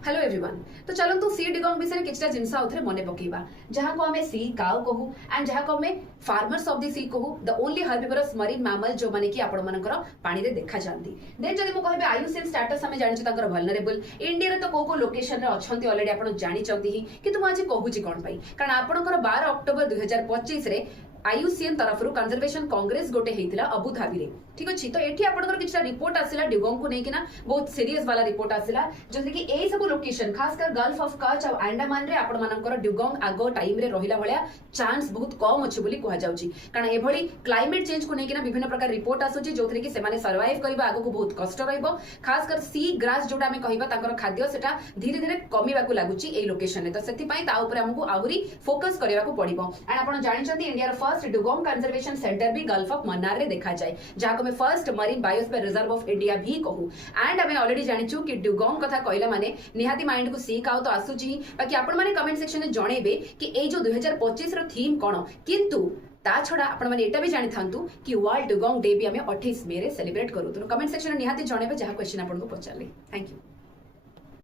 Hello everyone. तो चलतु सी dugong विषय किछटा जिनसा उथरे मने पकेबा जहां को हमें सी काउ कहू एंड जहां को हमें फार्मर्स ऑफ द सी कहू the only herbivorous marine mammal जो माने कि आपण मानकर पानी रे देखा जानती। देन जदि मु कहबे आईयूसीएन स्टेटस हमें जानि ताकर वल्नरेबल इंडिया रे तो को लोकेशन रे अछंती ऑलरेडी आपण जानि चंती ही किंतु मु आज कहूची कोन पई कारण आपणकर 12 अक्टोबर 2025 रे आईयूसीएन तरफ कंजर्वेशन कांग्रेस गोटे हेतिला अबुधाबी रे। ठीक अछि। तो एठी आपनकर किछटा रिपोर्ट आसिला डिगोंग को नै किना बहुत सीरियस वाला रिपोर्ट आसिला जसे कि एई सब लोकेशन खास कर गल्फ ऑफ कच और अंडमान रे आपण मानकर डिगोंग आगो टाइम रे रहिला भलिया चांस बहुत कम अछि बोली कहआ जाउची कारण एभली क्लाइमेट चेंज को नै किना विभिन्न प्रकार रिपोर्ट आसुची जोथरे कि सेमाने सर्वाइव करबा आगो को बहुत कष्ट रहइबो। खास कर सी ग्रास जोटा हमें कहिबा ताकर खाद्य सेटा धीरे धीरे कमीबा को लागुची एई लोकेशन रे। तो सेति पई ता ऊपर हमकु आहुरी फोकस करबा को पड़िबो। एंड आपण जानि छथि India row first dugong conservation centre भी गल्फ ऑफ मन्नार रे देखा जाए जहां को मैं first marine biosphere reserve of India भी कहू। एंड हमें ऑलरेडी जानिछु कि डुगोंग कथा कहला माने निहाती माइंड को सी काउ तो आसुची बाकी आपण माने कमेंट सेक्शन में जणेबे कि ए जो 2025 रो थीम कोन किंतु ता छड़ा आपण माने एटा भी जानि थांतु कि वर्ल्ड डुगोंग डे भी हमें 28 मई रे सेलिब्रेट करू। तो कमेंट सेक्शन में निहाती जणेबे जहां क्वेश्चन आपण को पचारले। Thank you.